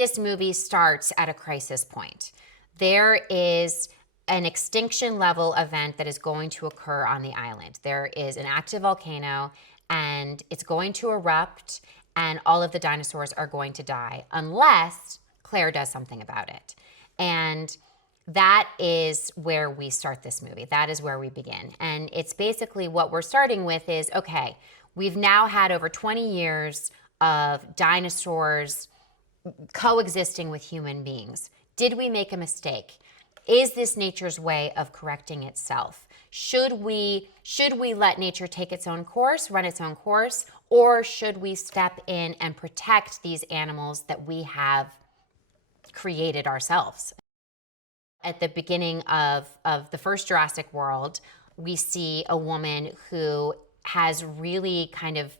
This movie starts at a crisis point. There is an extinction level event that is going to occur on the island. There is an active volcano and it's going to erupt and all of the dinosaurs are going to die unless Claire does something about it. And that is where we start this movie. That is where we begin. And it's basically what we're starting with is, okay, we've now had over 20 years of dinosaurs coexisting with human beings. Did we make a mistake? Is this nature's way of correcting itself? Should we let nature take its own course, run its own course, or should we step in and protect these animals that we have created ourselves? At the beginning of the first Jurassic World, we see a woman who has really kind of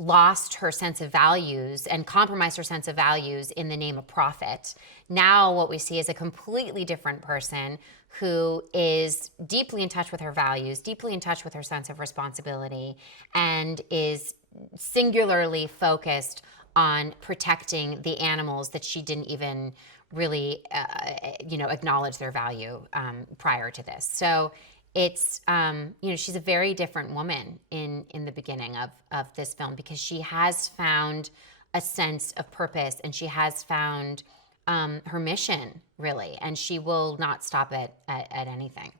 lost her sense of values and compromised her sense of values in the name of profit. Now what we see is a completely different person who is deeply in touch with her values, deeply in touch with her sense of responsibility, and is singularly focused on protecting the animals that she didn't even really, acknowledge their value prior to this. So it's, she's a very different woman in the beginning of this film because she has found a sense of purpose and she has found her mission, really, and she will not stop at anything.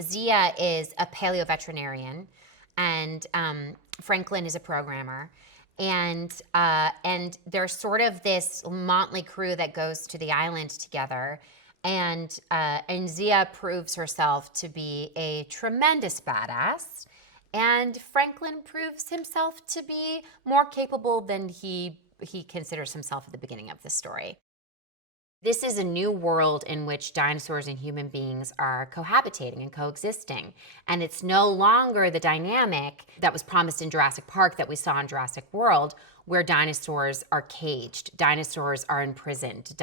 Zia is a paleo-veterinarian and Franklin is a programmer. And there's sort of this motley crew that goes to the island together. And Zia proves herself to be a tremendous badass. And Franklin proves himself to be more capable than he considers himself at the beginning of the story. This is a new world in which dinosaurs and human beings are cohabitating and coexisting. And it's no longer the dynamic that was promised in Jurassic Park that we saw in Jurassic World, where dinosaurs are caged, dinosaurs are imprisoned,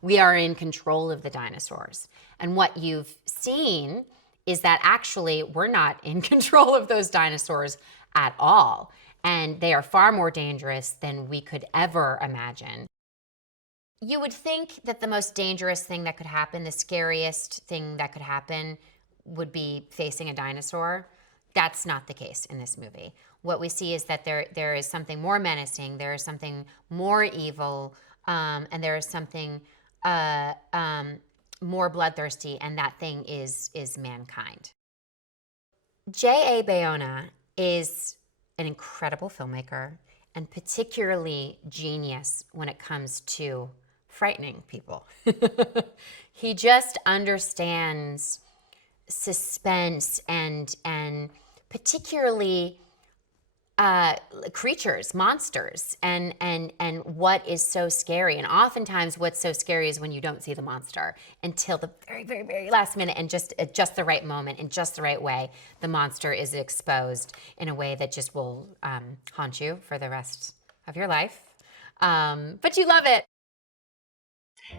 we are in control of the dinosaurs. And what you've seen is that actually we're not in control of those dinosaurs at all. And they are far more dangerous than we could ever imagine. You would think that the most dangerous thing that could happen, the scariest thing that could happen, would be facing a dinosaur. That's not the case in this movie. What we see is that there is something more menacing, there is something more evil, and there is something more bloodthirsty, and that thing is mankind. J.A. Bayona is an incredible filmmaker and particularly genius when it comes to frightening people. He just understands suspense and particularly creatures, monsters, and what is so scary. And oftentimes what's so scary is when you don't see the monster until the very, very, very last minute, and just at just the right moment, in just the right way, the monster is exposed in a way that just will haunt you for the rest of your life. But you love it.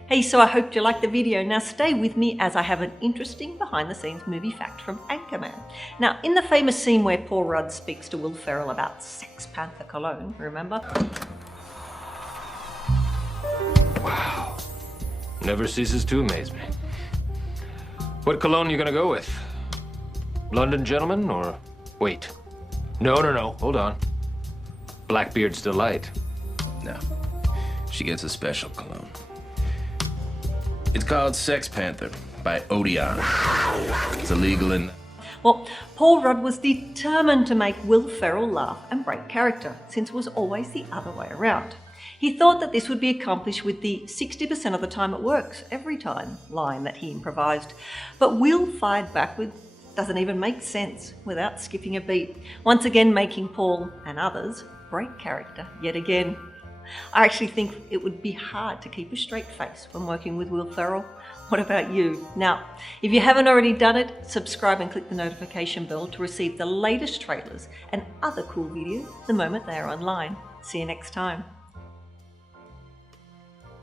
Hey, so I hope you liked the video. Now stay with me as I have an interesting behind-the-scenes movie fact from Anchorman. Now, in the famous scene where Paul Rudd speaks to Will Ferrell about Sex Panther cologne, remember? Wow. Never ceases to amaze me. What cologne are you gonna go with? London Gentleman or... Wait. No. Hold on. Blackbeard's Delight. No. She gets a special cologne. It's called Sex Panther by Odeon. It's illegal in... Well, Paul Rudd was determined to make Will Ferrell laugh and break character, since it was always the other way around. He thought that this would be accomplished with the 60% of the time it works, every time line that he improvised. But Will fired back with doesn't even make sense without skipping a beat, once again making Paul and others break character yet again. I actually think it would be hard to keep a straight face when working with Will Ferrell. What about you? Now, if you haven't already done it, subscribe and click the notification bell to receive the latest trailers and other cool videos the moment they are online. See you next time.